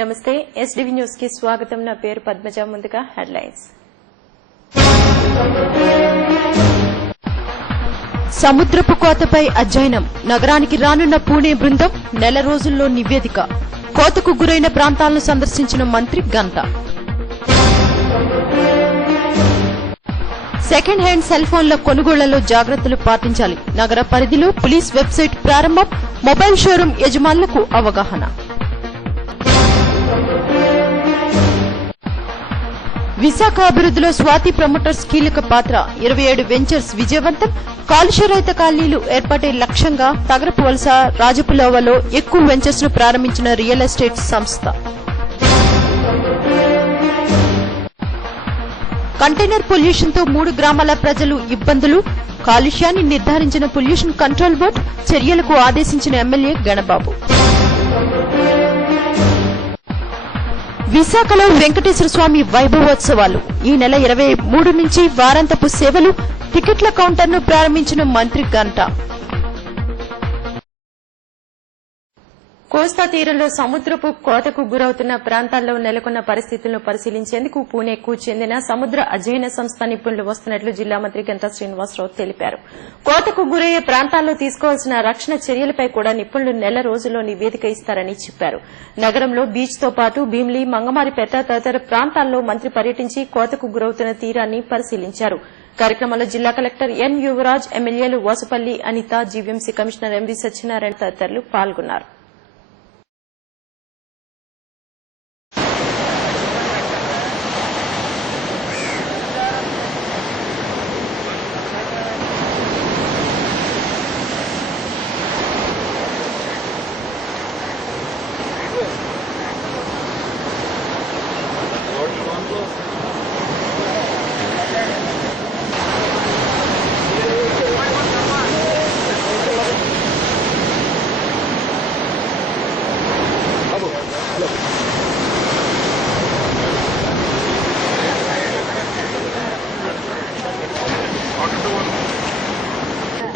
నమస్తే SDV news కి స్వాగతం. నా పేరు పద్మజ. ముందుగా హెడ్లైన్స్. సముద్రపు కోతపై అధ్యయనం. నగరానికి రానున్న పూణే బృందం నెల రోజుల్లో నివేదిక. కోతకు గురైన ప్రాంతాలను సందర్శించిన మంత్రి గంటా. సెకండ్ హ్యాండ్ సెల్ ఫోన్ల కొనుగోళ్లలో జాగ్రత్తలు పాటించాలి. నగర పరిధిలో పోలీస్ వెబ్సైట్ ప్రారంభం. మొబైల్ షోరూం యజమానులకు అవగాహన. విశాఖ అభివృద్దిలో స్వాతి ప్రమోటర్స్ కీలక పాత్ర. 27 వెంచర్స్ విజయవంతం. కాలుష్యరహిత కాలనీలు ఏర్పాటే లక్ష్యంగా తగరపు వలస, రాజపులోవలో ఎక్కువ వెంచర్స్ ను ప్రారంభించిన రియల్ ఎస్టేట్ సంస్థ. కంటైనర్ పొల్యూషన్ తో 3 గ్రామాల ప్రజలు ఇబ్బందులు. కాలుష్యాన్ని నిర్ధారించిన పొల్యూషన్ కంట్రోల్ బోర్డు. చర్యలకు ఆదేశించిన ఎమ్మెల్యే గణబాబు. విశాఖలో వెంకటేశ్వర స్వామి వైభవోత్సవాలు. ఈ నెల 23 నుంచి వారాంతపు సేవలు. టికెట్ల కౌంటర్ను ప్రారంభించిన మంత్రి గంటా. కోస్తా తీరంలో సముద్రపు కోతకు గురవుతున్న ప్రాంతాల్లో నెలకొన్న పరిస్థితులను పరిశీలించేందుకు పూణేకు చెందిన సముద్ర అధ్యయన సంస్థ నిపుణులు వస్తున్నట్లు జిల్లా మంత్రి గంటా శ్రీనివాసరావు తెలిపారు. కోతకు గురయ్యే ప్రాంతాల్లో తీసుకోవాల్సిన రక్షణ చర్యలపై కూడా నిపుణులు నెల రోజుల్లో నివేదిక ఇస్తారని చెప్పారు. నగరంలో బీచ్ తో పాటు భీమిలి, మంగమారిపేట తదితర ప్రాంతాల్లో మంత్రి పర్యటించి కోతకు గురవుతున్న తీరాన్ని పరిశీలించారు. కార్యక్రమంలో జిల్లా కలెక్టర్ ఎన్ యువరాజ్, ఎమ్మెల్యేలు Vasupalli Anitha, GVMC commissioner M V Satyanarayana తదితరులు పాల్గొన్నారు.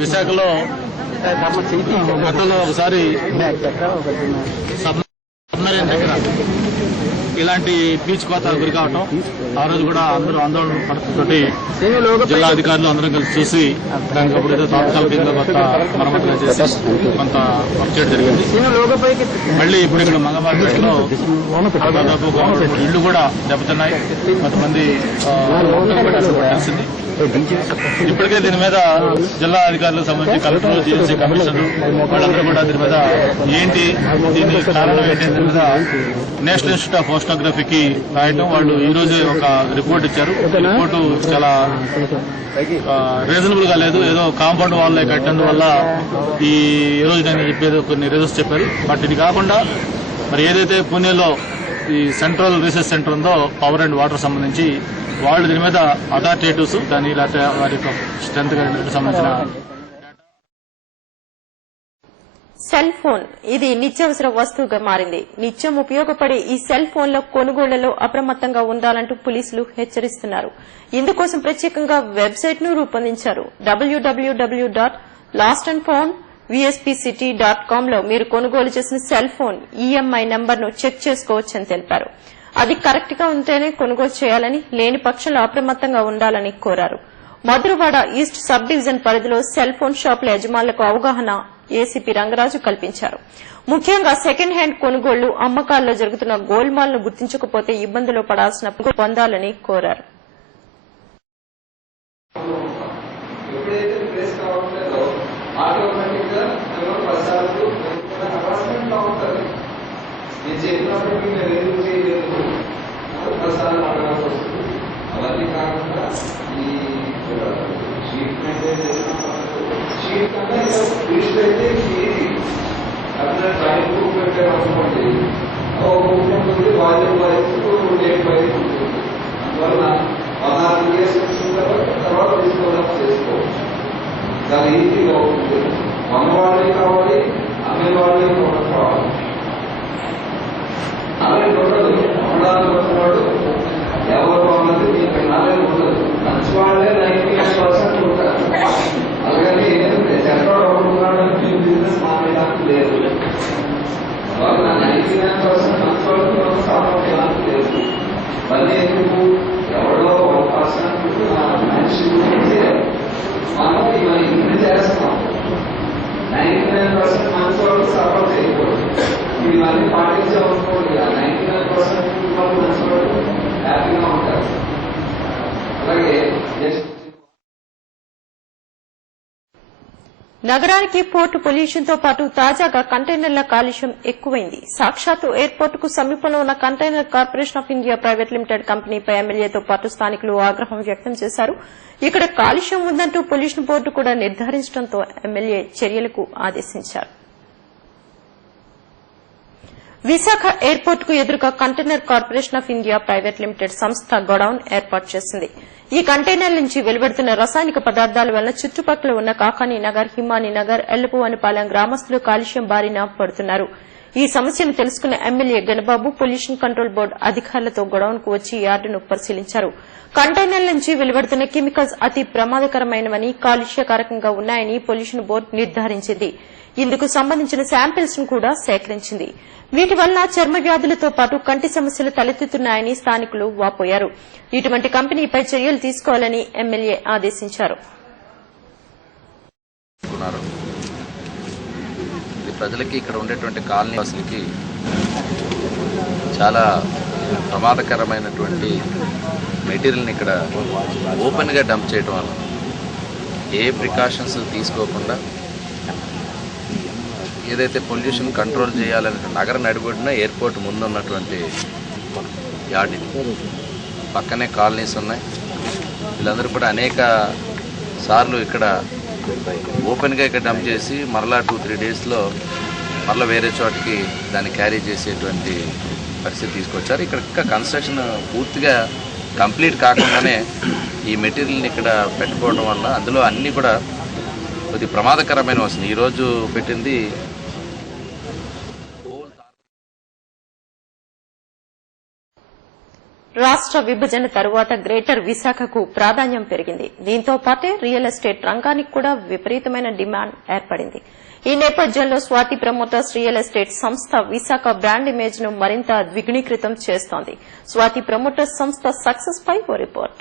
విశాఖలో గతంలో ఒకసారి సబ్మరీన్ దగ్గర ఇలాంటి బీచ్ కోత గురి కావటం, ఆ రోజు కూడా అందరూ ఆందోళన పడుతుంటే జిల్లా అధికారులు అందరం కలిసి చూసి దానికి అప్పుడు ఏదో తాత్కాలికంగా కొంత మరమ్మతులు చేసి కొంత వర్క్ చేయడం జరిగింది. మళ్లీ ఇప్పుడు ఇక్కడ మంగమారిపేటలో దాదాపు ఇళ్లు కూడా దెబ్బతిన్నాయి. కొంతమంది తెలిసింది. ఇప్పటికే దీని మీద జిల్లా అధికారులకు సంబంధించి కలెక్టర్, జీఎంసీ కమిషనర్ వాళ్ళందరూ కూడా దీని మీద ఏంటి, దీని కారణం ఏంటి దీని మీద నేషనల్ ఇన్స్టిట్యూట్ ఆఫ్ ఓషనోగ్రఫీకి రాయటం. వాళ్ళు ఈ రోజే ఒక రిపోర్ట్ ఇచ్చారు. రిపోర్టు చాలా రీజనబుల్ గా లేదు. ఏదో కాంపౌండ్ వాల్ కట్టినందువల్ల ఈ రోజు నేను చెప్పేది కొన్ని రీజన్స్ చెప్పారు. బట్ ఇది కాకుండా మరి ఏదైతే పూణేలో ఈ సెంట్రల్ రీసెర్చ్ సెంటర్ ఉందో పవర్ అండ్ వాటర్ సంబంధించి వాళ్ళు దీని మీద అథారిటేటివ్స్ దాని లేకపోతే వారి యొక్క స్ట్రెంత్ సంబంధించిన సెల్ ఫోన్ ఇది నిత్యావసర వస్తువుగా మారింది. నిత్యం ఉపయోగపడే ఈ సెల్ ఫోన్ల కొనుగోళ్లలో అప్రమత్తంగా ఉండాలంటూ పోలీసులు హెచ్చరిస్తున్నారు. ఇందుకోసం ప్రత్యేకంగా వెబ్సైట్ ను రూపొందించారు. www.lostandfoundvspcity.com లో మీరు కొనుగోలు చేసిన సెల్ ఫోన్ ఈఎంఐ నంబర్ను చెక్ చేసుకోవచ్చని తెలిపారు. అది కరెక్ట్ గా ఉంటేనే కొనుగోలు చేయాలని, లేని పక్షంలో అప్రమత్తంగా ఉండాలని కోరారు. మధురవాడ ఈస్ట్ సబ్ డివిజన్ పరిధిలో సెల్ ఫోన్ షాపుల యజమానులకు అవగాహన ఏసీపీ రంగరాజు కల్పించారు. ముఖ్యంగా సెకండ్ హ్యాండ్ కొనుగోళ్లు, అమ్మకాల్లో జరుగుతున్న గోల్మాల్ ను గుర్తించకపోతే ఇబ్బందులు పడాల్సిన పొందాలని కోరారు. అవన్నీ కాకుండా ఈ షీట్ మెయింటైన్ షీట్ అంటే లిస్ట్ అయితే ఈజీ. అట్లా టైం బుక్ పెట్టామనుకోండి, ఉంటుంది వాయిదా డేట్ బయట ఉంటుంది. అందువల్ల 16 ఇయర్స్ వచ్చిన తర్వాత తీసుకోవడం చేసుకోవచ్చు. చాలా ఈజీగా ఉంటుంది. కొన్న వాళ్ళే కావాలి, అమ్మే వాళ్ళే కావాలి. అలాగే ఉండదు. అమ్మడానికి వస్తున్నాడు ఎవరు అన్నది మీకు నాలెడ్జ్ ఉండదు. మంచి వాళ్ళే 98% ఉంటారు. అలాగే సెంట్రల్ అవ్వకుండా బిజినెస్ మానేయడానికి లేదు. వాళ్ళు 99% మంచి వాళ్ళు ఎందుకు ఎవరో 1% మనిషి గురించి మనం ఇవన్నీ ఇన్ని చేస్తున్నాం. 99% మంచి వాళ్ళు సపోర్ట్ చేయకూడదు. ఇవన్నీ పాటించామనుకోండి, ఆ 99% వాళ్ళు మంచి వాళ్ళు హ్యాపీగా ఉంటారు. అలాగే నగరానికి పోర్టు పొల్యూషన్ తో పాటు తాజాగా కంటైనర్ల కాలుష్యం ఎక్కువైంది. సాక్షాత్తు ఎయిర్పోర్ట్ కు సమీపంలో ఉన్న container corporation of India private limited కంపెనీపై ఎమ్మెల్యేతో పాటు స్థానికులు ఆగ్రహం వ్యక్తం చేశారు. ఇక్కడ కాలుష్యం ఉందంటూ పొల్యూషన్ బోర్డు కూడా నిర్ధారించడంతో ఎమ్మెల్యే చర్యలకు ఆదేశించారు. విశాఖ ఎయిర్పోర్ట్ కు ఎదురుగా container corporation of India private limited సంస్థ గోడౌన్ ఏర్పాటు చేసింది. ఈ కంటైనర్ నుంచి వెలువడుతున్న రసాయనిక పదార్థాల వల్ల చుట్టుపక్కల ఉన్న కాకానీ నగర్, హిమానీ నగర్, ఎల్లపువానిపాలెం గ్రామస్తులు కాలుష్యం బారిన పడుతున్నారు. ఈ సమస్యను తెలుసుకున్న MLA Ganababu pollution control board అధికారులతో గోడౌన్ కు వచ్చి యార్డును పరిశీలించారు. కంటైనర్ల నుంచి వెలువడుతున్న కెమికల్స్ అతి ప్రమాదకరమైనవని, కాలుష్యకారకంగా ఉన్నాయని పొల్యూషన్ బోర్డు నిర్ధారించింది. ఇందుకు సంబంధించిన శాంపిల్స్ ను కూడా సేకరించింది. వీటి వల్ల చర్మ వ్యాధులతో పాటు కంటి సమస్యలు తలెత్తుతున్నాయని స్థానికులు వాపోయారు. ఇటువంటి కంపెనీపై చర్యలు తీసుకోవాలని ఎమ్మెల్యే ఆదేశించారు. ప్రజలకి ఇక్కడ ఉండేటువంటి కాలనీ వాసులకి చాలా ప్రమాదకరమైనటువంటి మెటీరియల్ని ఇక్కడ ఓపెన్గా డంప్ చేయడం వల్ల ఏ ప్రికాషన్స్ తీసుకోకుండా ఏదైతే పొల్యూషన్ కంట్రోల్ చేయాలనే నగర నడిబొడ్డున ఎయిర్పోర్ట్ ముందు ఉన్నటువంటి యార్డ్ పక్కనే కాలనీస్ ఉన్నాయి. వీళ్ళందరూ కూడా అనేక సార్లు ఇక్కడ ఓపెన్గా ఇక్కడ డంప్ చేసి మరలా 2-3 డేస్లో మరలా వేరే చోటికి దాన్ని క్యారీ చేసేటువంటి పరిస్థితి తీసుకొచ్చారు. ఇక్కడ ఇంకా కన్స్ట్రక్షన్ పూర్తిగా కంప్లీట్ కాకుండానే ఈ మెటీరియల్ని ఇక్కడ పెట్టుకోవడం వల్ల అందులో అన్నీ కూడా కొద్ది ప్రమాదకరమైన వస్తుంది. ఈరోజు పెట్టింది రాష్ట విభజన తరువాత గ్రేటర్ విశాఖకు ప్రాధాన్యం పెరిగింది. దీంతో పాటే రియల్ ఎస్టేట్ రంగానికి కూడా విపరీతమైన డిమాండ్ ఏర్పడింది. ఈ నేపథ్యంలో స్వాతి ప్రమోటర్స్ రియల్ ఎస్టేట్ సంస్థ విశాఖ బ్రాండ్ ఇమేజ్ ను మరింత ద్విగుణీకృతం చేస్తోంది. స్వాతి ప్రమోటర్స్ సంస్థ సక్సెస్ పై ఓ రిపోర్ట్.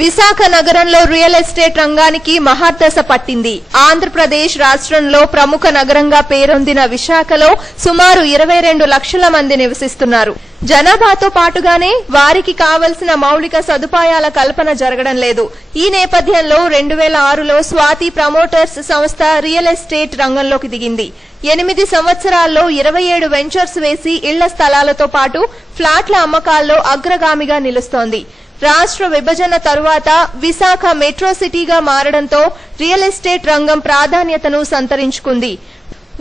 విశాఖ నగరంలో రియల్ ఎస్టేట్ రంగానికి మహర్దశ పట్టింది. ఆంధ్రప్రదేశ్ రాష్ట్రంలో ప్రముఖ నగరంగా పేరొందిన విశాఖలో సుమారు 22 లక్షల మంది నివసిస్తున్నారు. జనాభాతో పాటుగానే వారికి కావలసిన మౌలిక సదుపాయాల కల్పన జరగడం లేదు. ఈ నేపథ్యంలో 2006లో స్వాతి ప్రమోటర్స్ సంస్థ రియల్ ఎస్టేట్ రంగంలోకి దిగింది. 8 సంవత్సరాల్లో 27 వెంచర్స్ వేసి ఇళ్ల స్థలాలతో పాటు ఫ్లాట్ల అమ్మకాల్లో అగ్రగామిగా నిలుస్తోంది. రాష్ట్ర విభజన తరువాత విశాఖ మెట్రో సిటీగా మారడంతో రియల్ ఎస్టేట్ రంగం ప్రాధాన్యతను సంతరించుకుంది.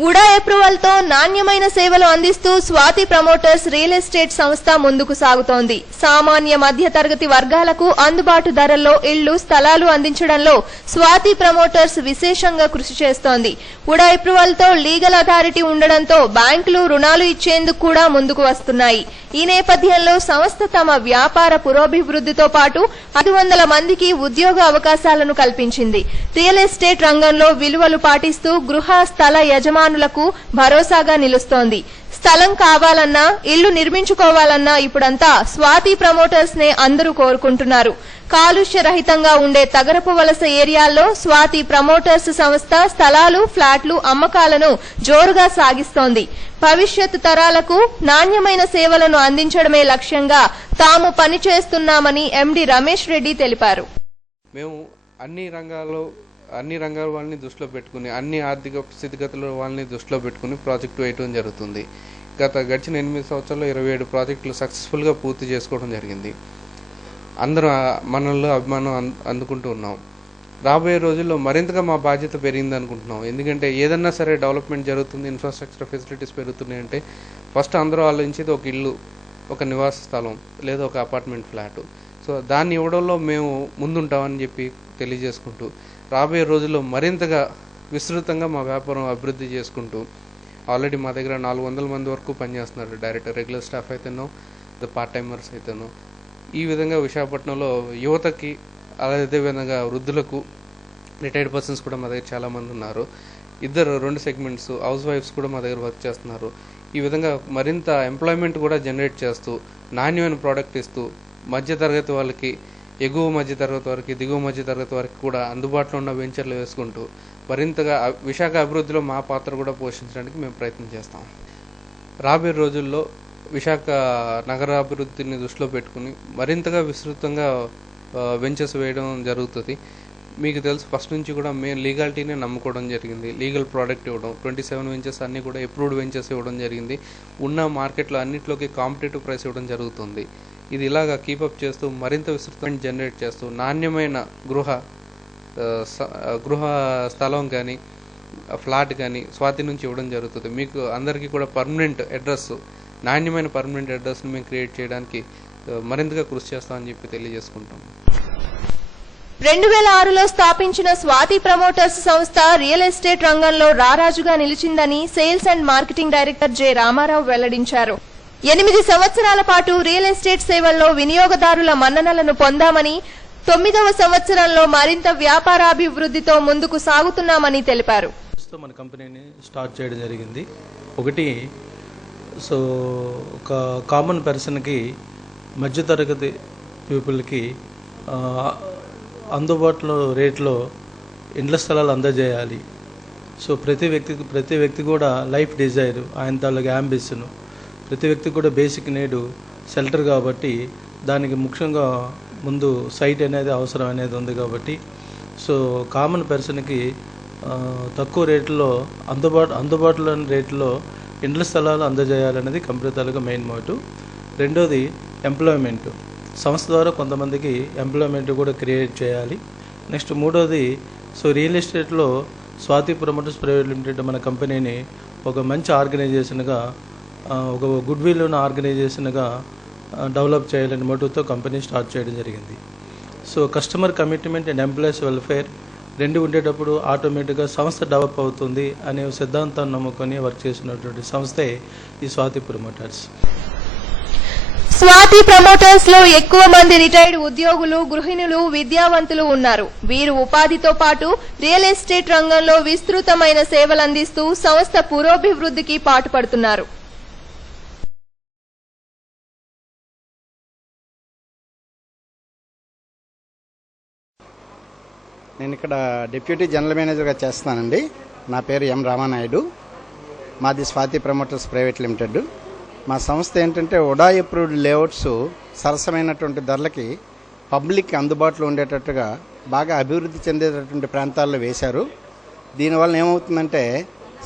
ఉడా అప్రూవల్ తో నాణ్యమైన సేవలు అందిస్తూ స్వాతి ప్రమోటర్స్ రియల్ ఎస్టేట్ సంస్థ ముందుకు సాగుతోంది. సామాన్య మధ్య తరగతి వర్గాలకు అందుబాటు ధరల్లో ఇళ్లు, స్థలాలు అందించడంలో స్వాతి ప్రమోటర్స్ విశేషంగా కృషి చేస్తోంది. ఉడా అప్రూవల్ తో లీగల్ అథారిటీ ఉండడంతో బ్యాంకులు రుణాలు ఇచ్చేందుకు కూడా ముందుకు వస్తున్నాయి. ఈ నేపథ్యంలో సంస్థ తమ వ్యాపార పురోభివృద్ధితో పాటు 500 మందికి ఉద్యోగ అవకాశాలను కల్పించింది. రియల్ ఎస్టేట్ రంగంలో విలువలు పాటిస్తూ గృహ, స్థల యజమానులకు భరోసాగా నిలుస్తోంది. స్థలం కావాలన్నా, ఇళ్లు నిర్మించుకోవాలన్నా ఇప్పుడంతా స్వాతి ప్రమోటర్స్ నే అందరూ కోరుకుంటున్నారు. కాలుష్య రహితంగా ఉండే తగరపు వలస ఏరియాల్లో స్వాతి ప్రమోటర్స్ సంస్థ స్థలాలు, ఫ్లాట్లు అమ్మకాలను జోరుగా సాగిస్తోంది. భవిష్యత్ తరాలకు నాణ్యమైన సేవలను అందించడమే లక్ష్యంగా తాము పనిచేస్తున్నామని ఎండీ రమేష్ రెడ్డి తెలిపారు. మేము అన్ని రంగాల వాళ్ళని దృష్టిలో పెట్టుకుని, అన్ని ఆర్థిక స్థితిగతుల వాళ్ళని దృష్టిలో పెట్టుకుని ప్రాజెక్టు వేయటం జరుగుతుంది. గడిచిన 8 సంవత్సరాల్లో 27 ప్రాజెక్టులు సక్సెస్ఫుల్గా పూర్తి చేసుకోవడం జరిగింది. అందరూ మనల్లో అభిమానం అందుకుంటూ ఉన్నాం. రాబోయే రోజుల్లో మరింతగా మా బాధ్యత పెరిగింది అనుకుంటున్నాం. ఎందుకంటే ఏదన్నా సరే డెవలప్మెంట్ జరుగుతుంది, ఇన్ఫ్రాస్ట్రక్చర్ ఫెసిలిటీస్ పెరుగుతున్నాయి అంటే ఫస్ట్ అందరూ ఆలోచించేది ఒక ఇల్లు, ఒక నివాస స్థలం లేదా ఒక అపార్ట్మెంట్ ఫ్లాట్. సో దాన్ని ఇవ్వడంలో మేము ముందుంటామని చెప్పి తెలియజేసుకుంటూ రాబోయే రోజుల్లో మరింతగా విస్తృతంగా మా వ్యాపారం అభివృద్ధి చేసుకుంటూ ఆల్రెడీ మా దగ్గర 400 మంది వరకు పనిచేస్తున్నారు. డైరెక్ట్ రెగ్యులర్ స్టాఫ్ అయితేనో పార్ట్ టైమర్స్ అయితేను. ఈ విధంగా విశాఖపట్నంలో యువతకి అదేవిధంగా వృద్ధులకు రిటైర్డ్ పర్సన్స్ కూడా మా దగ్గర చాలామంది ఉన్నారు. 2 సెగ్మెంట్స్ హౌస్ వైఫ్స్ కూడా మా దగ్గర వర్క్ చేస్తున్నారు. ఈ విధంగా మరింత ఎంప్లాయ్మెంట్ కూడా జనరేట్ చేస్తూ నాణ్యమైన ప్రోడక్ట్ ఇస్తూ మధ్యతరగతి వాళ్ళకి, ఎగువ మధ్యతరగతి వారికి, దిగువ మధ్యతరగతి వారికి కూడా అందుబాటులో ఉన్న వెంచర్లు వేసుకుంటూ మరింతగా విశాఖ అభివృద్ధిలో మా పాత్ర కూడా పోషించడానికి మేము ప్రయత్నం చేస్తాం. రాబోయే రోజుల్లో విశాఖ నగరాభివృద్ధిని దృష్టిలో పెట్టుకుని మరింతగా విస్తృతంగా వెంచర్స్ వేయడం జరుగుతుంది. మీకు తెలుసు, ఫస్ట్ నుంచి కూడా మేము లీగాలిటీనే నమ్ముకోవడం జరిగింది. లీగల్ ప్రోడక్ట్ ఇవ్వడం, 27 వెంచర్స్ అన్నీ కూడా అప్రూవ్డ్ వెంచర్స్ ఇవ్వడం జరిగింది. ఉన్న మార్కెట్లో అన్నింటిలోకి కాంపిటేటివ్ ప్రైస్ ఇవ్వడం జరుగుతుంది. ఇది ఇలాగా కీపప్ చేస్తూ మరింత విస్తృతంగా జనరేట్ చేస్తూ నాణ్యమైన గృహ స్థలం కానీ ఫ్లాట్ కానీ స్వాతి నుంచి ఇవ్వడం జరుగుతుంది. మీకు అందరికీ కూడా పర్మనెంట్ అడ్రస్, నాణ్యమైన పర్మనెంట్ అడ్రస్ని మేము క్రియేట్ చేయడానికి మరింతగా కృషి చేస్తామని చెప్పి తెలియజేసుకుంటాం. 2006లో స్థాపించిన స్వాతి ప్రమోటర్స్ సంస్థ రియల్ ఎస్టేట్ రంగంలో రారాజుగా నిలిచిందని sales and marketing director J Ramarao వెల్లడించారు. 8 సంవత్సరాల పాటు రియల్ ఎస్టేట్ సేవల్లో వినియోగదారుల మన్ననలను పొందామని, 9వ సంవత్సరంలో మరింత వ్యాపారాభివృద్ధితో ముందుకు సాగుతున్నామని తెలిపారు. మన కంపెనీని స్టార్ట్ చేయడం జరిగింది. ఒకటి, ఒక కామన్ పర్సన్కి, మధ్యతరగతి పీపుల్కి అందుబాటులో రేట్లో ఇండ్ల స్థలాలు అందజేయాలి. ప్రతి వ్యక్తి కూడా లైఫ్ డిజైర్, ఆయన తాలూకు యాంబిషన్, ప్రతి వ్యక్తి కూడా బేసిక్ నీడు షెల్టర్ కాబట్టి దానికి ముఖ్యంగా ముందు సైట్ అనేది అవసరం అనేది ఉంది కాబట్టి కామన్ పర్సన్కి తక్కువ రేట్లో అందుబాటులోని రేట్లో ఇండ్ల స్థలాలు అందజేయాలనేది కంపెనీ తాలూకా మెయిన్ మోటివ్. రెండోది ఎంప్లాయ్మెంట్, సంస్థ ద్వారా కొంతమందికి ఎంప్లాయ్మెంట్ కూడా క్రియేట్ చేయాలి. నెక్స్ట్ మూడోది, రియల్ ఎస్టేట్లో స్వాతి ప్రమోటర్స్ ప్రైవేట్ లిమిటెడ్ మన కంపెనీని ఒక మంచి ఆర్గనైజేషన్గా, ఒక గుడ్ విల్ ఉన్న ఆర్గనైజేషన్గా డెవలప్ చేయాలనే మోటివ్తో కంపెనీ స్టార్ట్ చేయడం జరిగింది. Customer commitment and employees welfare రెండు ఉండేటప్పుడు ఆటోమేటిక్గా సంస్థ డెవలప్ అవుతుంది అనే సిద్ధాంతాన్ని నమ్ముకొని వర్క్ చేసినటువంటి సంస్థే ఈ స్వాతి ప్రమోటర్స్. స్వాతి ప్రమోటర్స్ లో ఎక్కువ మంది రిటైర్డ్ ఉద్యోగులు, గృహిణులు, విద్యావంతులు ఉన్నారు. వీరు ఉపాధితో పాటు రియల్ ఎస్టేట్ రంగంలో విస్తృతమైన సేవలందిస్తూ సంస్థ పురోభివృద్ధికి పాటుపడుతున్నారు. నేను ఇక్కడ డిప్యూటీ జనరల్ మేనేజర్గా చేస్తున్నానండి. నా పేరు ఎం రామానాయుడు. మాది స్వాతి ప్రమోటర్స్ ప్రైవేట్ లిమిటెడ్. మా సంస్థ ఏంటంటే ఉడా అప్రూవ్డ్ లేఅవుట్స్ సరసమైనటువంటి ధరలకి పబ్లిక్ అందుబాటులో ఉండేటట్టుగా బాగా అభివృద్ధి చెందేటటువంటి ప్రాంతాల్లో వేశారు. దీనివల్ల ఏమవుతుందంటే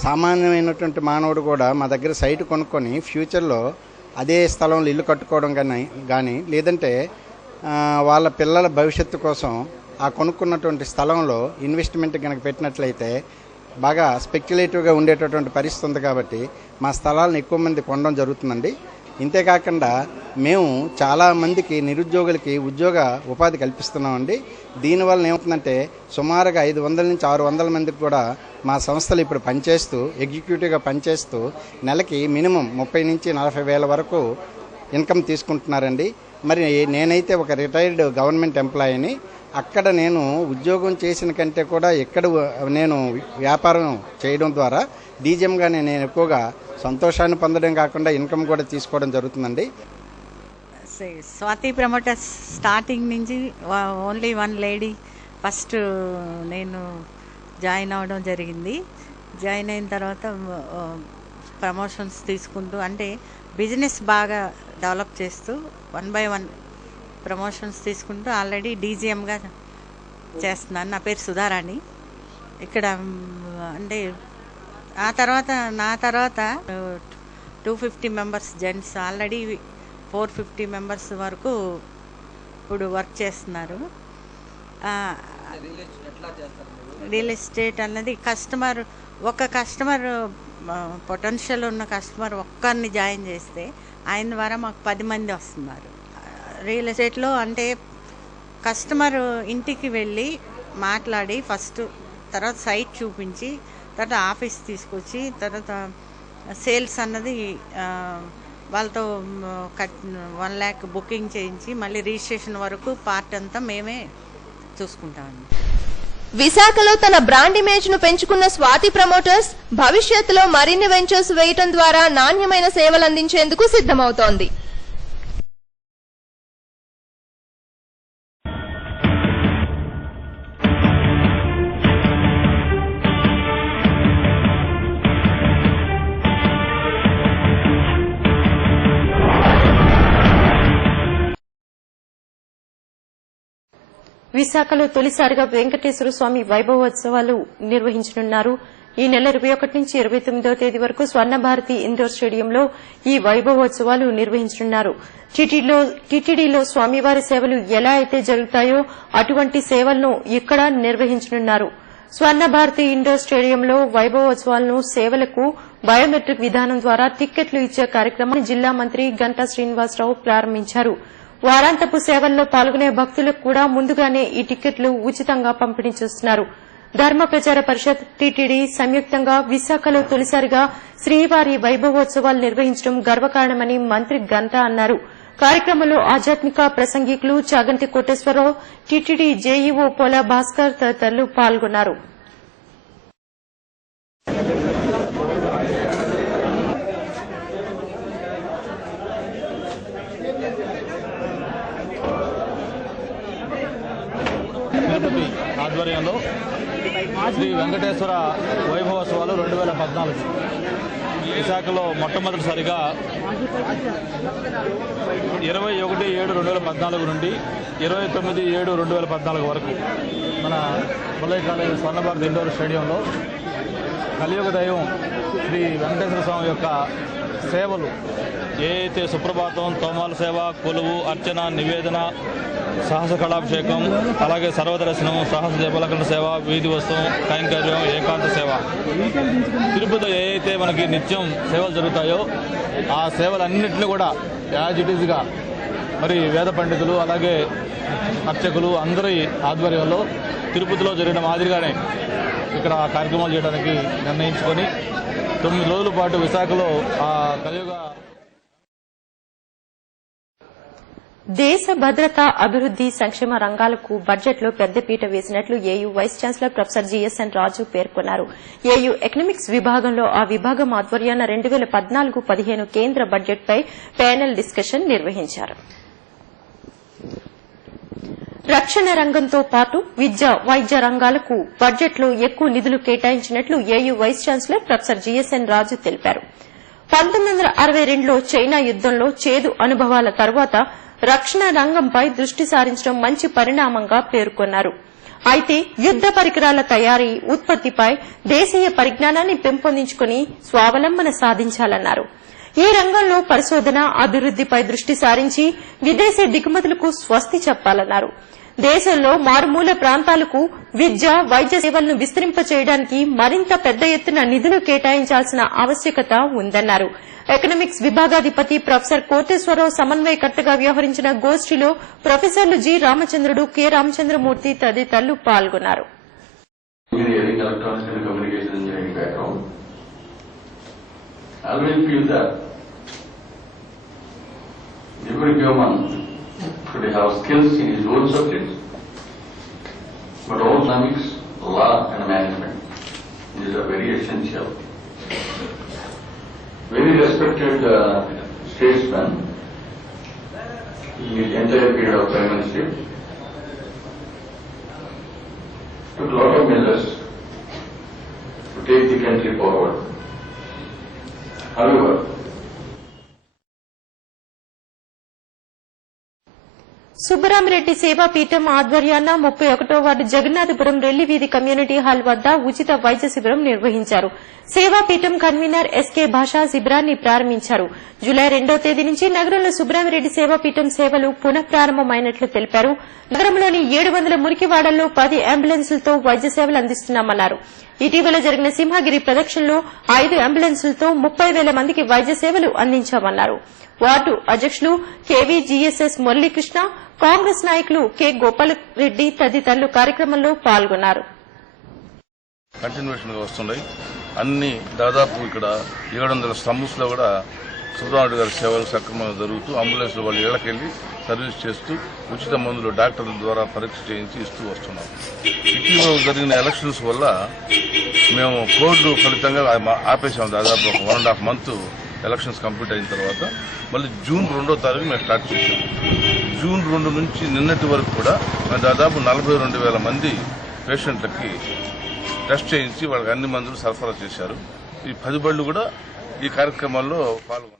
సామాన్యమైనటువంటి మానవుడు కూడా మా దగ్గర సైట్ కొనుక్కొని ఫ్యూచర్లో అదే స్థలంలో ఇల్లు కట్టుకోవడం కానీ లేదంటే వాళ్ళ పిల్లల భవిష్యత్తు కోసం ఆ కొనుక్కున్నటువంటి స్థలంలో ఇన్వెస్ట్మెంట్ కనుక పెట్టినట్లయితే బాగా స్పెక్యులేటివ్గా ఉండేటటువంటి పరిస్థితి ఉంది కాబట్టి మా స్థలాలను ఎక్కువ మంది కొనడం జరుగుతుందండి. ఇంతేకాకుండా మేము చాలామందికి నిరుద్యోగులకి ఉపాధి కల్పిస్తున్నామండి. దీనివల్ల ఏమవుతుందంటే సుమారుగా 500 నుంచి 600 మందికి కూడా మా సంస్థలు ఇప్పుడు పనిచేస్తూ ఎగ్జిక్యూటివ్గా పనిచేస్తూ నెలకి మినిమం 30 నుంచి 40 వేల వరకు ఇన్కమ్ తీసుకుంటున్నారండి. మరి నేనైతే ఒక రిటైర్డ్ గవర్నమెంట్ ఎంప్లాయీని. అక్కడ నేను ఉద్యోగం చేసిన కంటే కూడా ఇక్కడ నేను వ్యాపారం చేయడం ద్వారా డీజీఎంగా నేను ఎక్కువగా సంతోషాన్ని పొందడం కాకుండా ఇన్కమ్ కూడా తీసుకోవడం జరుగుతుందండి. స్వాతి ప్రమోటర్స్ స్టార్టింగ్ నుంచి ఓన్లీ వన్ లేడీ ఫస్ట్ నేను జాయిన్ అవ్వడం జరిగింది. జాయిన్ అయిన తర్వాత ప్రమోషన్స్ తీసుకుంటూ అంటే బిజినెస్ బాగా డెవలప్ చేస్తూ 1 by 1 ప్రమోషన్స్ తీసుకుంటూ ఆల్రెడీ డీజీఎంగా చేస్తున్నాను. నా పేరు సుధారాణి. ఇక్కడ అంటే నా తర్వాత 250 మెంబర్స్ జెంట్స్, ఆల్రెడీ 450 మెంబర్స్ వరకు ఇప్పుడు వర్క్ చేస్తున్నారు. రియల్ ఎస్టేట్ అన్నది ఒక కస్టమర్ పొటెన్షియల్ ఉన్న కస్టమర్ ఒక్కరిని జాయిన్ చేస్తే ఆయన ద్వారా మాకు 10 మంది వస్తున్నారు. రియల్ ఎస్టేట్లో అంటే కస్టమర్ ఇంటికి వెళ్ళి మాట్లాడి తర్వాత సైట్ చూపించి తర్వాత ఆఫీస్ తీసుకొచ్చి తర్వాత సేల్స్ అన్నది వాళ్ళతో 1 lakh బుకింగ్ చేయించి మళ్ళీ రిజిస్ట్రేషన్ వరకు పార్ట్ అంతా మేమే చూసుకుంటామండి. విశాఖలో తన బ్రాండ్ ఇమేజ్ ను పెంచుకున్న స్వాతి ప్రమోటర్స్ భవిష్యత్తులో మరిన్ని వెంచర్స్ వేయటం ద్వారా నాణ్యమైన సేవలు అందించేందుకు సిద్దమవుతోంది. విశాఖలో తొలిసారిగా వెంకటేశ్వర స్వామి వైభవోత్సవాలు నిర్వహించనున్నారు. ఈ నెల 21 నుంచి 29వ తేదీ వరకు స్వర్ణభారతి ఇండోర్ స్టేడియంలో ఈ వైభవోత్సవాలు నిర్వహించనున్నారు. టీటీడీలో స్వామివారి సేవలు ఎలా అయితే జరుగుతాయో అటువంటి సేవలను ఇక్కడ నిర్వహించనున్నారు. స్వర్ణభారతి ఇండోర్ స్టేడియంలో వైభవోత్సవాలను సేవలకు బయోమెట్రిక్ విధానం ద్వారా టిక్కెట్లు ఇచ్చే కార్యక్రమాన్ని జిల్లా మంత్రి గంటా శ్రీనివాసరావు ప్రారంభించారు. వారాంతపు సేవల్లో పాల్గొనే భక్తులకు కూడా ముందుగానే ఈ టిక్కెట్లు ఉచితంగా పంపిణీ చేస్తున్నారు. ధర్మ ప్రచార పరిషత్, టీటీడీ సంయుక్తంగా విశాఖలో తొలిసారిగా శ్రీవారి వైభవోత్సవాలు నిర్వహించడం గర్వకారణమని మంత్రి గంటా అన్నారు. కార్యక్రమంలో ఆధ్యాత్మిక ప్రసంగికులు చాగంటి కోటేశ్వరరావు, టీటీడీ జేఈఓ పోలా భాస్కర్ తదితరులు పాల్గొన్నారు. ఆధ్వర్యంలో శ్రీ వెంకటేశ్వర వైభవోత్సవాలు 2014 విశాఖలో మొట్టమొదటిసారిగా 21/7/2014 నుండి 29/7/2014 వరకు మన ముల్లయ్య కాలేజీ స్వర్ణభారతి ఇండోర్ స్టేడియంలో కలియుగ దైవం శ్రీ వెంకటేశ్వర స్వామి యొక్క సేవలు ఏ అయితే సుప్రభాతం, తోమాల సేవ, కొలువు, అర్చన, నివేదన, సహస కళాభిషేకం, అలాగే సర్వదర్శనం, సహస దీపాలంకరణ సేవ, వీధి వస్త్రం, కైంకర్యం, ఏకాంత సేవ, తిరుపతిలో ఏ అయితే మనకి నిత్యం సేవలు జరుగుతాయో ఆ సేవలన్నింటినీ కూడా యాజ్ ఇట్ ఈజ్గా మరి వేద పండితులు అలాగే అర్చకులు అందరి ఆధ్వర్యంలో తిరుపతిలో జరిగిన మాదిరిగానే ఇక్కడ కార్యక్రమాలు చేయడానికి నిర్ణయించుకొని 9 రోజుల పాటు విశాఖలో ఆ కలియుగ దేశ భద్రత, అభివృద్ది, సంక్షేమ రంగాలకు బడ్జెట్లో పెద్దపీట వేసినట్లు ఏయూ వైస్ ఛాన్సలర్ ప్రొఫెసర్ జీఎస్ఎన్ రాజు పేర్కొన్నారు. ఏయూ ఎకనామిక్స్ విభాగంలో ఆ విభాగం ఆధ్వర్యాన 2014-15 కేంద్ర బడ్జెట్పై ప్యానెల్ డిస్కషన్ నిర్వహించారు. రక్షణ రంగంతో పాటు విద్య, వైద్య రంగాలకు బడ్జెట్లో ఎక్కువ నిధులు కేటాయించినట్లు ఏయూ వైస్ ఛాన్సలర్ ప్రొఫెసర్ జీఎస్ఎన్ రాజు తెలిపారు. 1962లో చైనా యుద్దంలో చేదు అనుభవాల తర్వాత రక్షణ రంగంపై దృష్టి సారించడం మంచి పరిణామంగా పేర్కొన్నారు. అయితే యుద్ద పరికరాల తయారీ, ఉత్పత్తిపై దేశీయ పరిజ్ఞానాన్ని పెంపొందించుకుని స్వావలంబన సాధించాలన్నారు. ఈ రంగంలో పరిశోధన, అభివృద్దిపై దృష్టి సారించి విదేశీ దిగుమతులకు స్వస్తి చెప్పాలన్నారు. దేశంలో మారుమూల ప్రాంతాలకు విద్య, వైద్య సేవలను విస్తరింపచేయడానికి మరింత పెద్ద ఎత్తున నిధులు కేటాయించాల్సిన ఆవశ్యకత ఉందన్నారు. ఎకనామిక్స్ విభాగాధిపతి ప్రొఫెసర్ కోటేశ్వరరావు సమన్వయకర్తగా వ్యవహరించిన గోష్ఠిలో ప్రొఫెసర్లు జి రామచంద్రుడు, కె రామచంద్రమూర్తి తదితరులు పాల్గొన్నారు. Could have skills in his own subjects, but all economics, law and management. These are very essential. Very respected statesman in his entire period of prime minister took a lot of measures to take the country forward. However, Subbaramireddy Sevapeetham ఆధ్వర్యాన 31వ ward Jagannathapuram Relli వీధి community hall వద్ద ఉచిత వైద్య శిబిరం నిర్వహించారు. Sevapeetham convener SK భాషా శిబిరాన్ని ప్రారంభించారు. జూలై 2వ తేదీ నుంచి నగరంలో సుబ్బరామిరెడ్డి సేవాపీఠం సేవలు పునఃప్రారంభమైనట్లు తెలిపారు. నగరంలోని 700 మురికివాడల్లో 10 అంబులెన్సులతో వైద్య సేవలు అందిస్తున్నామన్నారు. ఇటీవల జరిగిన సింహగిరి ప్రదక్షిణలో 5 అంబులెన్సులతో 30,000 మందికి వైద్య సేవలు అందించామన్నారు. వార్డు అధ్యక్షులు కేవీజీఎస్ఎస్ మురళీకృష్ణ, కాంగ్రెస్ నాయకులు కె గోపాలరెడ్డి తదితరులు కార్యక్రమంలో పాల్గొన్నారు. కంటిన్యూషన్ గా వస్తున్నాయి. అన్ని దాదాపు ఇక్కడ 700 స్తంభ్స్ లో కూడా సుబ్రహ్మణ్యుడు గారి సేవలు సక్రమంగా జరుగుతూ అంబులెన్స్లో వాళ్ళ ఇళ్లకెళ్లి సర్వీస్ చేస్తూ ఉచిత మందులు డాక్టర్ల ద్వారా పరీక్ష చేయించి ఇస్తూ వస్తున్నాం. ఇటీవల జరిగిన ఎలక్షన్స్ వల్ల మేము కోర్టు ఫలితంగా ఆపేసాం. దాదాపు ఒక 1.5 month ఎలక్షన్స్ కంప్లీట్ అయిన తర్వాత మళ్ళీ జూన్ 2వ తారీఖు మేము స్టార్ట్ చేసాం. జూన్ 2 నుంచి నిన్నటి వరకు కూడా మేము దాదాపు 42,000 మంది పేషెంట్లకి టెస్ట్ చేయించి వాళ్ళకి అన్ని మందులు సరఫరా చేశారు. ఈ 10 బళ్ళు కూడా ఈ కార్యక్రమాల్లో పాల్గొన్నారు.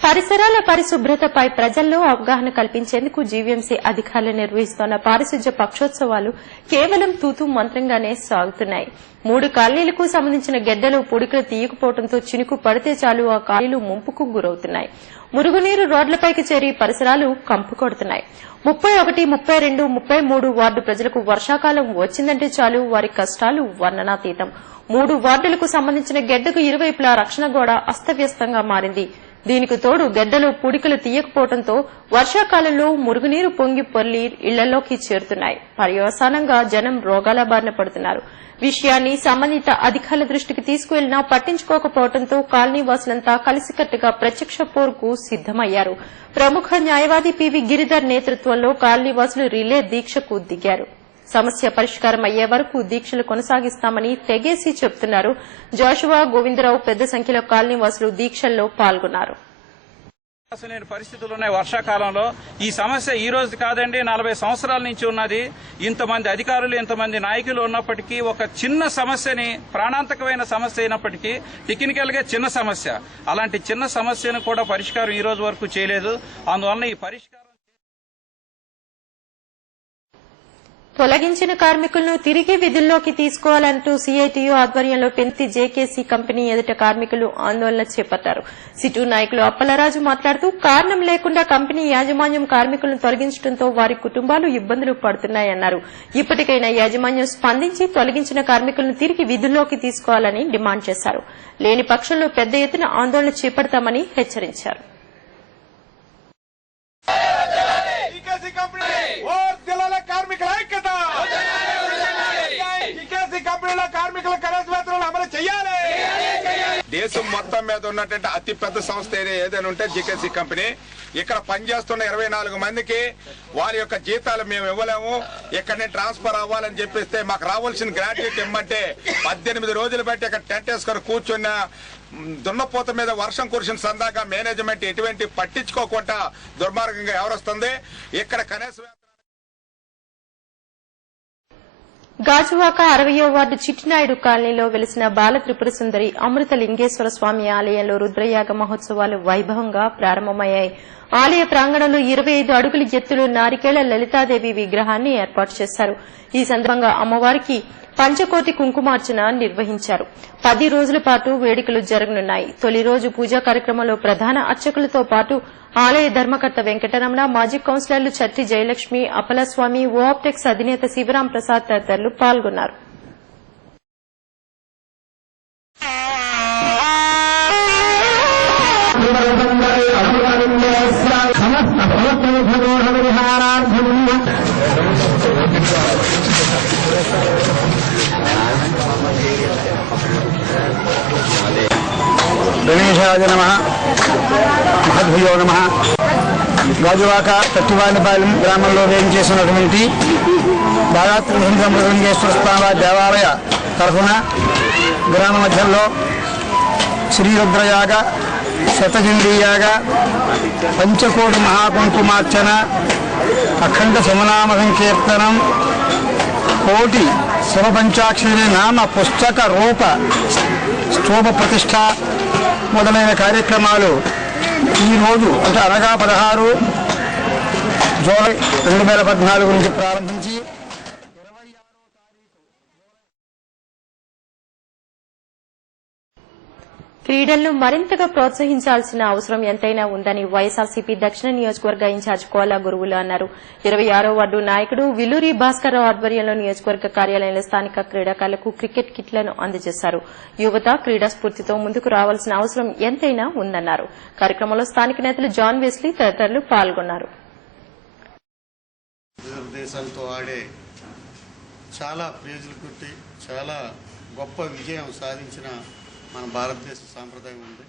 పరిసరాల పరిశుభ్రతపై ప్రజల్లో అవగాహన కల్పించేందుకు జీవీఎంసీ అధికారులు నిర్వహిస్తున్న పారిశుధ్య పక్షోత్సవాలు కేవలం తూతూ మంత్రంగానే సాగుతున్నాయి. 3 కాలనీలకు సంబంధించిన గెడ్డలు పొడికలు తీయకపోవడంతో చినుకు పడితే చాలు ఆ కాలనీలు ముంపుకు గురవుతున్నాయి. మురుగునీరు రోడ్లపైకి చేరి పరిసరాలు కంపు కొడుతున్నాయి. 31, 32, 33 వార్డు ప్రజలకు వర్షాకాలం వచ్చిందంటే చాలు వారి కష్టాలు వర్ణనాతీతం. 3 వార్డులకు సంబంధించిన గెడ్డకు ఇరువైపులా రక్షణ గోడ అస్తవ్యస్తంగా మారింది. దీనికి తోడు గెడ్డలు పుడికలు తీయకపోవడంతో వర్షాకాలంలో మురుగునీరు పొంగి పొర్లి ఇళ్లలోకి చేరుతున్నాయి. పర్యవసానంగా జనం రోగాల బారిన పడుతున్నారు. విషయాన్ని సంబంధిత అధికారుల దృష్టికి తీసుకువెళ్లినా పట్టించుకోకపోవడంతో కాలనీ వాసులంతా కలిసికట్టుగా ప్రత్యక్ష పోరుకు సిద్దమయ్యారు. ప్రముఖ న్యాయవాది పివి గిరిధర్ నేతృత్వంలో కాలనీ వాసులు రిలే దీక్షకు దిగారు. సమస్య పరిష్కారం అయ్యే వరకు దీక్షలు కొనసాగిస్తామని తెగేసి చెబుతున్నారు. జోషువా, గోవిందరావు పెద్ద సంఖ్యలో కాలనీ వాసులు దీక్షల్లో పాల్గొన్నారు. పరిస్థితులు ఉన్నాయి. వర్షాకాలంలో ఈ సమస్య ఈ రోజు కాదండి, 40 సంవత్సరాల నుంచి ఉన్నది. ఇంతమంది అధికారులు, ఇంతమంది నాయకులు ఉన్నప్పటికీ ఒక చిన్న సమస్యని, ప్రాణాంతకమైన సమస్య అయినప్పటికీ టెక్నికల్ గా చిన్న సమస్య, అలాంటి చిన్న సమస్యను కూడా పరిష్కారం ఈ రోజు వరకు చేయలేదు. అందువలన ఈ పరిష్కారం తొలగించిన కార్మికులను తిరిగి విధుల్లోకి తీసుకోవాలంటూ సిఐటియు ఆధ్వర్యంలో పెంతి జేకేసీ కంపెనీ ఎదుట కార్మికులు ఆందోళన చేపట్టారు. సిటు నాయకులు అప్పలరాజు మాట్లాడుతూ కారణం లేకుండా కంపెనీ యాజమాన్యం కార్మికులను తొలగించడంతో వారి కుటుంబాలు ఇబ్బందులు పడుతున్నాయన్నారు. ఇప్పటికైనా యాజమాన్యం స్పందించి తొలగించిన కార్మికులను తిరిగి విధుల్లోకి తీసుకోవాలని డిమాండ్ చేశారు. లేని పక్షంలో పెద్ద ఎత్తున ఆందోళన చేపడతామని హెచ్చరించారు. కార్మికుల ఐక్యత, కంపెనీల కార్మికుల కనీస వేతనాలు అమలు చేయాలి. దేశం మొత్తం మీద ఉన్నటువంటి అతి పెద్ద సంస్థ ఏదైనా ఉంటే జీకేసీ కంపెనీ. ఇక్కడ పనిచేస్తున్న 24 మందికి వారి యొక్క జీతాలు మేము ఇవ్వలేము, ఇక్కడనే ట్రాన్స్ఫర్ అవ్వాలని చెప్పిస్తే మాకు రావాల్సిన గ్రాడ్యుయేట్ ఇమ్మంటే 18 రోజులు బట్టి ఇక్కడ టెంట్ వేసుకొని కూర్చున్న దున్నపోత మీద వర్షం కురిసిన సందాక మేనేజ్మెంట్ ఎటువంటి పట్టించుకోకుండా దుర్మార్గంగా ఎవరొస్తుంది. ఇక్కడ కనీస గాజువాక 60వ వార్డు చిట్టినాయుడు కాలనీలో వెలిసిన బాల త్రిపుర సుందరి అమృత లింగేశ్వర స్వామి ఆలయంలో రుద్రయాగ మహోత్సవాలు వైభవంగా ప్రారంభమయ్యాయి. ఆలయ ప్రాంగణంలో 25 అడుగుల ఎత్తులో నారికేళ్ల లలితాదేవి విగ్రహాన్ని ఏర్పాటు చేశారు. ఈ సందర్భంగా అమ్మవారికి పంచకోటి కుంకుమార్చన నిర్వహించారు. 10 రోజుల పాటు వేడుకలు జరగనున్నాయి. తొలి రోజు పూజా కార్యక్రమంలో ప్రధాన అర్చకులతో పాటు ఆలయ ధర్మకర్త వెంకటరమణ, మాజీ కౌన్సిలర్లు చట్టి జయలక్ష్మి, అప్పలస్వామి, ఓఆప్టెక్స్ అధినేత శివరాం ప్రసాద్ తదితరులు పాల్గొన్నారు. గణేశాయ నమః, మహద్భుయో నమః. గాజువాక తట్టివానిపాలెం గ్రామంలో వేయించేసినటువంటి బాలాత్రిపుర స్వామి దేవాలయ తరఫున గ్రామ మధ్యంలో శ్రీరుద్రయాగ, శతచండీయాగ, పంచకోటి మహాకుంకుమార్చన, అఖండ శివనామ సంకీర్తనం, కోటి శివ పంచాక్షరి నామ పుస్తక రూప స్తూప ప్రతిష్ట మొదలైన కార్యక్రమాలు ఈరోజు అంటే అనగా 16 జూలై 2014 నుంచి ప్రారంభించి క్రీడలను మరింతగా ప్రోత్సహించాల్సిన అవసరం ఎంతైనా ఉందని వైఎస్ఆర్సీపీ దక్షిణ నియోజకవర్గ ఇన్ఛార్జ్ కోలా గురువులు అన్నారు. 26వ వార్డు నాయకుడు విల్లూరి భాస్కర్రావు ఆధ్వర్యంలో నియోజకవర్గ కార్యాలయంలో స్థానిక క్రీడాకారులకు క్రికెట్ కిట్లను అందజేశారు. యువత క్రీడా స్ఫూర్తితో ముందుకు రావాల్సిన అవసరం ఎంతైనా ఉందన్నారు. కార్యక్రమంలో స్థానిక నేతలు జాన్ వెస్లీ తదితరులు పాల్గొన్నారు. దేశాలతో ఆడే చాలా ప్రైజులు కొట్టి చాలా గొప్ప విజయం సాధించిన మన భారతదేశ సాంప్రదాయం ఉంది.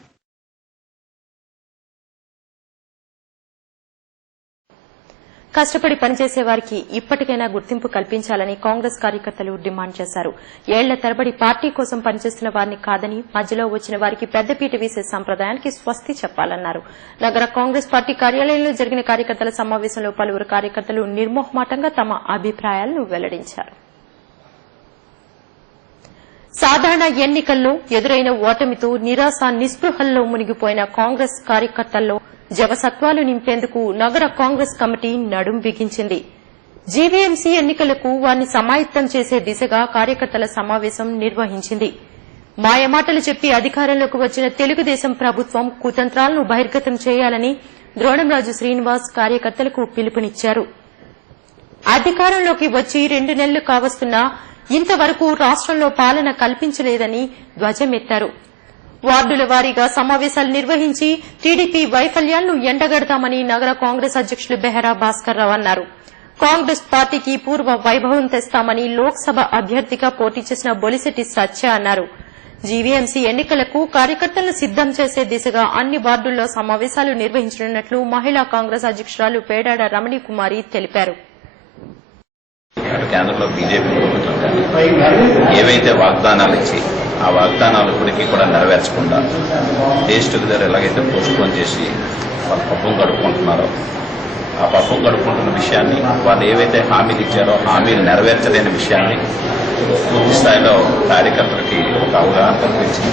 కష్టపడి పనిచేసే వారికి ఇప్పటికైనా గుర్తింపు కల్పించాలని కాంగ్రెస్ కార్యకర్తలు డిమాండ్ చేశారు. ఏళ్ల తరబడి పార్టీ కోసం పనిచేస్తున్న వారిని కాదని మధ్యలో వచ్చిన వారికి పెద్దపీట వేసే సంప్రదాయానికి స్వస్తి చెప్పాలన్నారు. నగర కాంగ్రెస్ పార్టీ కార్యాలయంలో జరిగిన కార్యకర్తల సమావేశంలో పలువురు కార్యకర్తలు నిర్మోహమాటంగా తమ అభిప్రాయాలను వెల్లడించారు. సాధారణ ఎన్నికల్లో ఎదురైన ఓటమితో నిరాశ నిస్పృహల్లో మునిగిపోయిన కాంగ్రెస్ కార్యకర్తల్లో జవసత్వాలు నింపేందుకు నగర కాంగ్రెస్ కమిటీ నడుం బిగించింది. జీవీఎంసీ ఎన్నికలకు వారిని సమాయత్తం చేసే దిశగా కార్యకర్తల సమావేశం నిర్వహించింది. మాయమాటలు చెప్పి అధికారంలోకి వచ్చిన తెలుగుదేశం ప్రభుత్వం కుతంత్రాలను బహిర్గతం చేయాలని ద్రోణంరాజు శ్రీనివాస్ కార్యకర్తలకు పిలుపునిచ్చారు. అధికారంలోకి వచ్చి 2 నెలలు కావస్తున్నా ఇంతవరకు రాష్ట్రంలో పాలన కల్పించలేదని ధ్వజమెత్తారు. వార్డుల వారీగా సమావేశాలు నిర్వహించి టీడీపీ వైఫల్యాలను ఎండగడతామని నగర కాంగ్రెస్ అధ్యకులు బెహరా భాస్కర్ రావు అన్నారు. కాంగ్రెస్ పార్టీకి పూర్వ వైభవం తెస్తామని లోక్సభ అభ్యర్థిగా పోటీ చేసిన బొలిశెట్టి సత్య అన్నారు. జీవీఎంసీ ఎన్నికలకు కార్యకర్తలను సిద్దం చేసే దిశగా అన్ని వార్డుల్లో సమావేశాలు నిర్వహించనున్నట్లు మహిళా కాంగ్రెస్ అధ్యకురాలు పేడాడ రమణి కుమారి తెలిపారు. కేంద్రంలో బీజేపీ ప్రభుత్వం ఏవైతే వాగ్దానాలు ఇచ్చి ఆ వాగ్దానాలు ఇప్పటికీ కూడా నెరవేర్చకుండా డేస్ టుగెదర్ ఎలాగైతే పోస్ట్పోన్ చేసి వాళ్ళ పబ్బం గడుపుకుంటున్నారో ఆ పబ్బం గడుపుకుంటున్న విషయాన్ని వాళ్ళు ఏవైతే హామీలు ఇచ్చారో హామీలు నెరవేర్చలేని విషయాన్ని పూర్తి స్థాయిలో కార్యకర్తలకి ఒక అవగాహన కల్పించి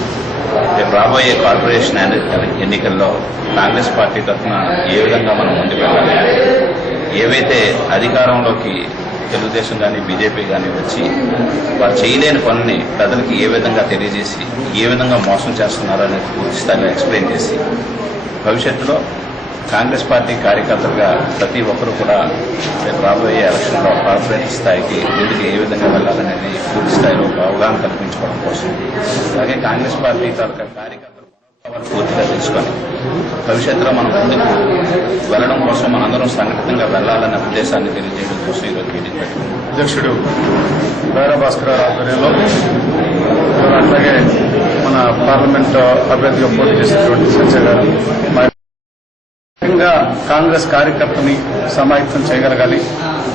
రేపు రాబోయే కార్పొరేషన్ ఎన్నికల్లో కాంగ్రెస్ పార్టీ తరఫున ఏ విధంగా మనం ముందుకు వెళ్ళాలి, ఏవైతే అధికారంలోకి తెలుగుదేశం కానీ బీజేపీ కానీ వచ్చి వారు చేయలేని పనుల్ని ప్రజలకి ఏ విధంగా తెలియజేసి ఏ విధంగా మోసం చేస్తున్నారో అనేది పూర్తి స్థాయిలో ఎక్స్ప్లెయిన్ చేసి భవిష్యత్తులో కాంగ్రెస్ పార్టీ కార్యకర్తలుగా ప్రతి ఒక్కరూ కూడా రేపు రాబోయే ఎలక్షన్లో కార్పొరేట్ స్థాయికి ముందుకు ఏ విధంగా వెళ్లాలనేది పూర్తి స్థాయిలో అవగాహన కల్పించుకోవడం కోసం అలాగే కాంగ్రెస్ పార్టీ తాలూకా కార్యకర్తలు పూర్తిగా తెలుసుకొని భవిష్యత్తులో మనం ముందుకు వెళ్లడం కోసం మనందరం సంఘటితంగా వెళ్లాలన్న ఉద్దేశాన్ని తెలియజేయడం కోసం ఈరోజు మీటింగ్ పెట్టుకున్నాం. అధ్యక్షుడు బెహరా భాస్కర్ ఆధ్వర్యంలో అట్లాగే మన పార్లమెంట్ అభ్యర్థిగా పోటీ చేసినటువంటి సత్య గారు కాంగ్రెస్ కార్యకర్తని సమాయత్తం చేయగలగాలి,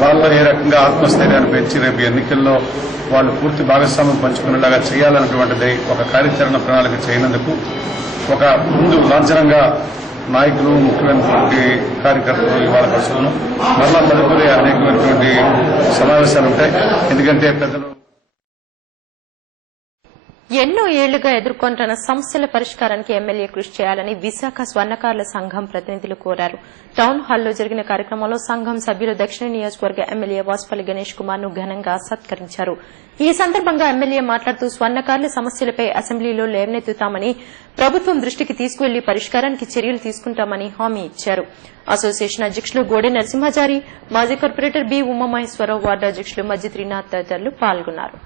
వాళ్ళలో ఏ రకంగా ఆత్మస్థైర్యాన్ని పెంచి రేపు ఎన్నికల్లో వాళ్ళు పూర్తి భాగస్వామ్యం పంచుకునేలాగా చేయాలన్నటువంటిది ఒక కార్యాచరణ ప్రణాళిక చేయనందుకు ఒక ముందు లాంఛనంగా నాయకులు ముఖ్యమైనటువంటి కార్యకర్తలు ఇవాళ కలుసుకున్నాం. మరలా తదుపరి అనేకమైనటువంటి సమావేశాలు ఉంటాయి. ఎందుకంటే పెద్దలు ఎన్నో ఏళ్లుగా ఎదుర్కొంటున్న సమస్యల పరిష్కారానికి ఎమ్మెల్యే కృషి చేయాలని విశాఖ స్వర్ణకారుల సంఘం ప్రతినిధులు కోరారు. టౌన్ హాల్లో జరిగిన కార్యక్రమంలో సంఘం సభ్యులు దక్షిణ నియోజకవర్గ ఎమ్మెల్యే వాసుపల్లి గణేష్ కుమార్ ను ఘనంగా సత్కరించారు. ఈ సందర్భంగా ఎమ్మెల్యే మాట్లాడుతూ స్వర్ణకారుల సమస్యలపై అసెంబ్లీలో లేవనెత్తుతామని, ప్రభుత్వం దృష్టికి తీసుకువెళ్లి పరిష్కారానికి చర్యలు తీసుకుంటామని హామీ ఇచ్చారు. అసోసియేషన్ అధ్యకులు గోడె నరసింహాచారి, మాజీ కార్పొరేటర్ బి ఉమామహేశ్వరరావు, వార్డు అధ్యకులు మజ్జి త్రినాథ్ తదితరులు పాల్గొన్నారు.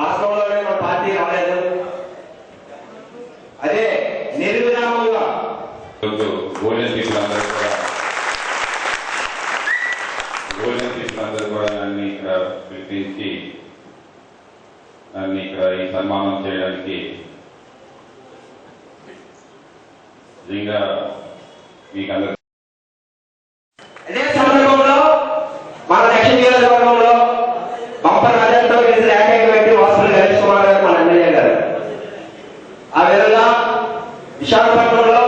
రాష్ట్రంలోనే మన పార్టీ రాలేదు, అదే నిర్విరామంగా గోల్డెన్ పీపుల్ కూడా నన్ను ఇక్కడ పిలిపించి నన్ను ఇక్కడ ఈ సన్మానం చేయడానికి నిజంగా మీకు అందరూ. అదే సందర్భంలో మన దక్షిణ నియోజకవర్గంలో బంపర్ రాజంతో గెలిచిన ఏకైక వ్యక్తి వాసుపల్లి గణేష్ కుమార్ గారు, మన ఎమ్మెల్యే గారు. ఆ విధంగా విశాఖపట్నంలో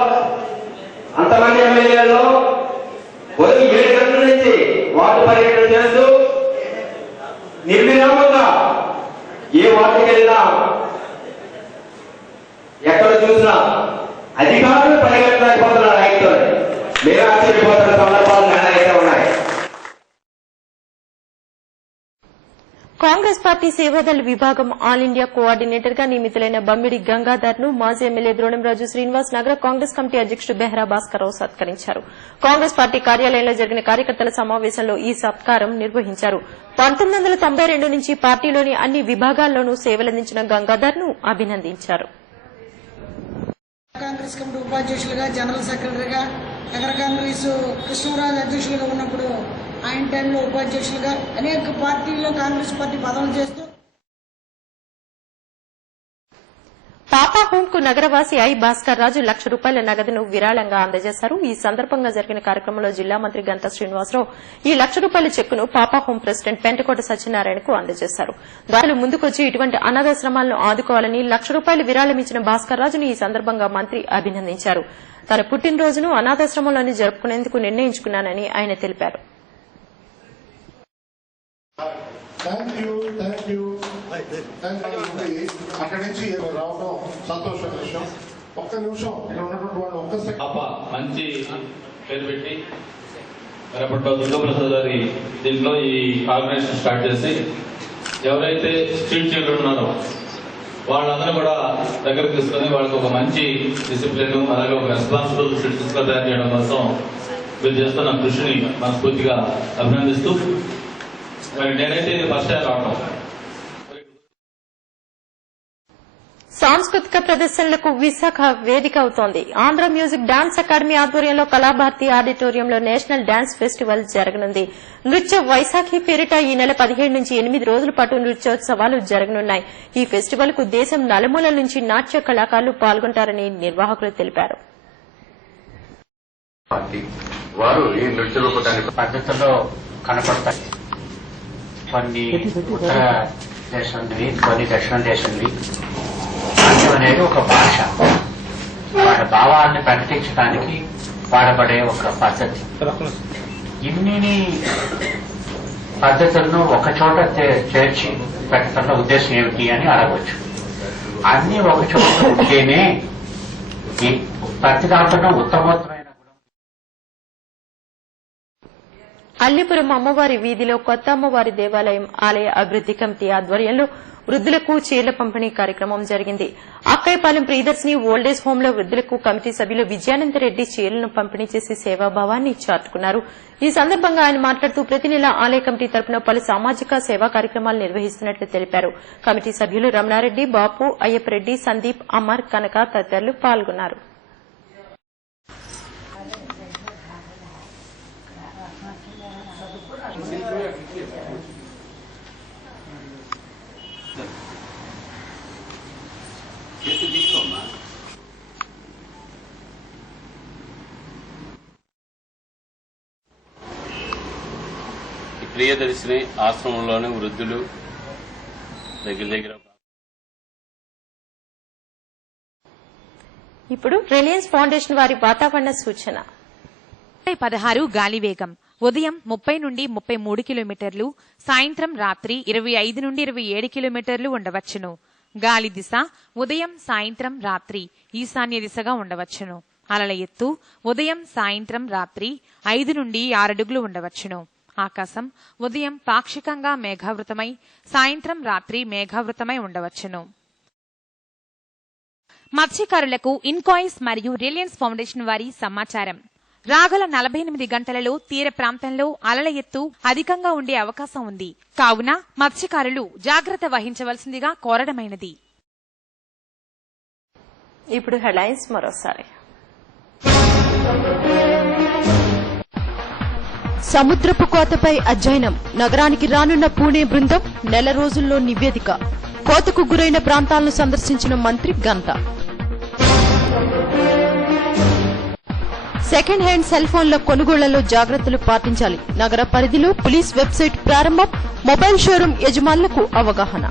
అంతమంది ఎమ్మెల్యేలలో ఉదయం 7 గంటల నుంచి వార్డు పర్యటన చేస్తూ నిర్విరామంగా ఏ వార్డుకి వెళ్ళినా ఎక్కడ చూసినా అధికారులు పరిగెత్తలేకపోతున్నారు. రైతులు మీరు ఆశ్చర్యపోతున్న సందర్భాలు నెలలైతే ఉన్నాయి. కాంగ్రెస్ పార్టీ సేవాదళ విభాగం ఆల్ ఇండియా కోఆర్డినేటర్ గా నియమితులైన బమ్మిడి గంగాధర్ ను మాజీ ఎమ్మెల్యే ద్రోణంరాజు శ్రీనివాస్, నగర కాంగ్రెస్ కమిటీ అధ్యకుడు బెహరా భాస్కర్ రావు సత్కరించారు. కాంగ్రెస్ పార్టీ కార్యాలయంలో జరిగిన కార్యకర్తల సమావేశంలో ఈ సత్కారం నిర్వహించారు. 1992 నుంచి పార్టీలోని అన్ని విభాగాల్లోనూ సేవలందించిన గంగాధర్ ను అభినందించారు. కాంగ్రెస్ కమిటీ ఉపాధ్యక్షులుగా, జనరల్ సెక్రటరీగా నగర కాంగ్రెస్ కృష్ణరాజు అధ్యక్షులుగా ఉన్నప్పుడు ఆయన టైంలో ఉపాధ్యక్షులుగా అనేక పార్టీల్లో కాంగ్రెస్ పార్టీ పదవులు చేస్తూ పాపా హోమ్ కు నగరవాసి ఐ భాస్కర్ రాజు ₹1,00,000 నగదును విరాళంగా అందజేశారు. ఈ సందర్భంగా జరిగిన కార్యక్రమంలో జిల్లా మంత్రి గంటా శ్రీనివాసరావు ఈ ₹1,00,000 చెక్కును పాపా హోమ్ ప్రెసిడెంట్ పెంటకోట సత్యనారాయణకు అందజేశారు. దాతలు ముందుకొచ్చి ఇటువంటి అనాథాశ్రమాలను ఆదుకోవాలని ₹1,00,000 విరాళం ఇచ్చిన భాస్కర్ రాజును ఈ సందర్భంగా మంత్రి అభినందించారు. తన పుట్టినరోజును అనాథాశ్రమంలోనే జరుపుకునేందుకు నిర్ణయించుకున్నానని ఆయన తెలిపారు. అక్కడి నుంచి రావడం సంతోషం విషయం. ఒక్క నిమిషం ఇక్కడ ఉన్నటువంటి వాళ్ళు మంచి పేరు పెట్టి రేపట్లో దుర్గాప్రసాద్ గారి దీంట్లో ఈ ఆర్గనైజేషన్ స్టార్ట్ చేసి ఎవరైతే స్ట్రీట్ చిల్డ్రన్ ఉన్నారో వాళ్ళందరూ కూడా దగ్గరకు తీసుకుని వాళ్ళకి ఒక మంచి డిసిప్లిన్ అలాగే ఒక రెస్పాన్సిబుల్ సిటిజన్స్ గా తయారు చేయడం కోసం మీరు చేస్తున్న కృషిని మనస్ఫూర్తిగా అభినందిస్తూ మరి నేనైతే ఇది ఫస్ట్ టైం రావడం. సాంస్కృతిక ప్రదర్శనలకు విశాఖ వేదిక అవుతోంది. ఆంధ్ర మ్యూజిక్ డాన్స్ అకాడమీ ఆధ్వర్యంలో కళాభారతి ఆడిటోరియంలో నేషనల్ డాన్స్ ఫెస్టివల్ జరగనుంది. నృత్య వైశాఖి పేరిట ఈ నెల 17 నుంచి 8 రోజుల పాటు నృత్యోత్సవాలు జరగనున్నాయి. ఈ ఫెస్టివల్ కు దేశం నలుమూలల నుంచి నాట్య కళాకారులు పాల్గొంటారని నిర్వాహకులు తెలిపారు. వారు ఈ నృత్య రూపకాన్ని పద్ధతుల్లో కనపడతాయి. కొన్ని ఉత్తర దేశంవి, కొన్ని దక్షిణ దేశంవి. నాట్యం అనేది ఒక భాష, వాడి భావాన్ని ప్రకటించడానికి వాడబడే ఒక పద్ధతి. ఇన్ని పద్ధతులను ఒకచోట చేర్చి పెట్టడంలో ఉద్దేశం ఏమిటి అని అడగవచ్చు. అన్ని ఒక చోట ఉంటేనే ప్రతి దాంట్లో ఉత్తమోత్తమైన అల్లిపురం అమ్మవారి వీధిలో కొత్త అమ్మవారి దేవాలయం ఆలయ అభివృద్ది కమిటీ ఆధ్వర్యంలో వృద్ధులకు చీరల పంపిణీ కార్యక్రమం జరిగింది. అక్కయ్యపాలెం ప్రియదర్శిని ఓల్డేజ్ హోమ్ లో వృద్ధులకు కమిటీ సభ్యులు విజయానందరెడ్డి చీరలను పంపిణీ చేసి సేవాభావాన్ని చాటుకున్నారు. ఈ సందర్భంగా ఆయన మాట్లాడుతూ ప్రతి నెల ఆలయ కమిటీ తరపున పలు సామాజిక సేవా కార్యక్రమాలు నిర్వహిస్తున్నట్లు తెలిపారు. కమిటీ సభ్యులు రమణారెడ్డి, బాపు, అయ్యప్పరెడ్డి, సందీప్, అమర్, కనక తదితరులు పాల్గొన్నారు. ప్రియదర్శిని ఆశ్రమంలోని వృద్ధులు దగ్గర ఇప్పుడు రిలయన్స్ ఫౌండేషన్ వారి వాతావరణ సూచన. 16 గాలివేగం ఉదయం 30 నుండి 33 కిలోమీటర్లు, సాయంత్రం రాత్రి 25 నుండి 27 కిలోమీటర్లు ఉండవచ్చును. గాలి దిశ ఉదయం సాయంత్రం రాత్రి ఈశాన్య దిశగా ఉండవచ్చును. అలల ఎత్తు ఉదయం సాయంత్రం రాత్రి 5 నుండి 6 అడుగులు ఉండవచ్చును. ఆకాశం ఉదయం పాక్షికంగా మేఘావృతమై సాయంత్రం రాత్రి మేఘావృతమై ఉండవచ్చును. మత్స్యకారులకు ఇన్కాయిస్ మరియు రిలయన్స్ ఫౌండేషన్ వారి సమాచారం. రాగల 48 గంటలలో తీర ప్రాంతంలో అలల ఎత్తు అధికంగా ఉండే అవకాశం ఉంది. కావున మత్స్యకారులు జాగ్రత్త వహించవలసిందిగా కోరడమైనది. ఇప్పుడు హెడ్లైన్స్ మరోసారి. సముద్రపు కోతపై అధ్యయనం. నగరానికి రానున్న పూణే బృందం నెల రోజుల్లో నివేదిక. కోతకు గురైన ప్రాంతాలను సందర్శించిన మంత్రి గంటా. సెకండ్ హ్యాండ్ సెల్ ఫోన్ల కొనుగోళ్లలో జాగ్రత్తలు పాటించాలి. నగర పరిధిలో పోలీస్ వెబ్సైట్ ప్రారంభం. మొబైల్ షోరూం యజమానులకు అవగాహన.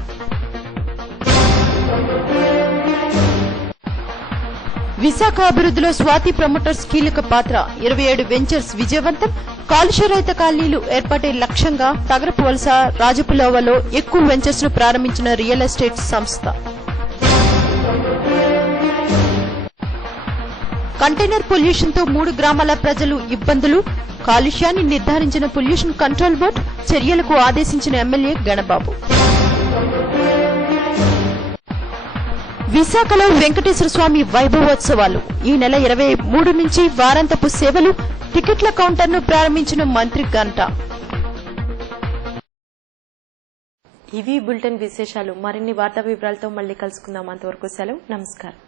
విశాఖ అభివృద్ధిలో స్వాతి ప్రమోటర్స్ కీలక పాత్ర. 27 వెంచర్స్ విజయవంతం. కాలుష్యరహిత కాలనీలు ఏర్పాటే లక్ష్యంగా తగరపు వలస, రాజపులోవలో ఎక్కువ వెంచర్స్ ను ప్రారంభించిన రియల్ ఎస్టేట్ సంస్థ. కంటైనర్ పొల్యూషన్ తో 3 గ్రామాల ప్రజలు ఇబ్బందులు. కాలుష్యాన్ని నిర్ధారించిన పొల్యూషన్ కంట్రోల్ బోర్డు చర్యలకు ఆదేశించిన ఎమ్మెల్యే గణబాబు. విశాఖలో వెంకటేశ్వర స్వామి వైభవోత్సవాలు. ఈ నెల 23 నుంచి వారాంతపు సేవలు. టికెట్ల కౌంటర్ను ప్రారంభించిన మంత్రి గంటా. ఇవి బులెటిన్ విశేషాలు. మరిన్ని వార్తా వివరాలతో మళ్లీ కలుసుకుందాం. అంతవరకు సెలవు. నమస్కారం.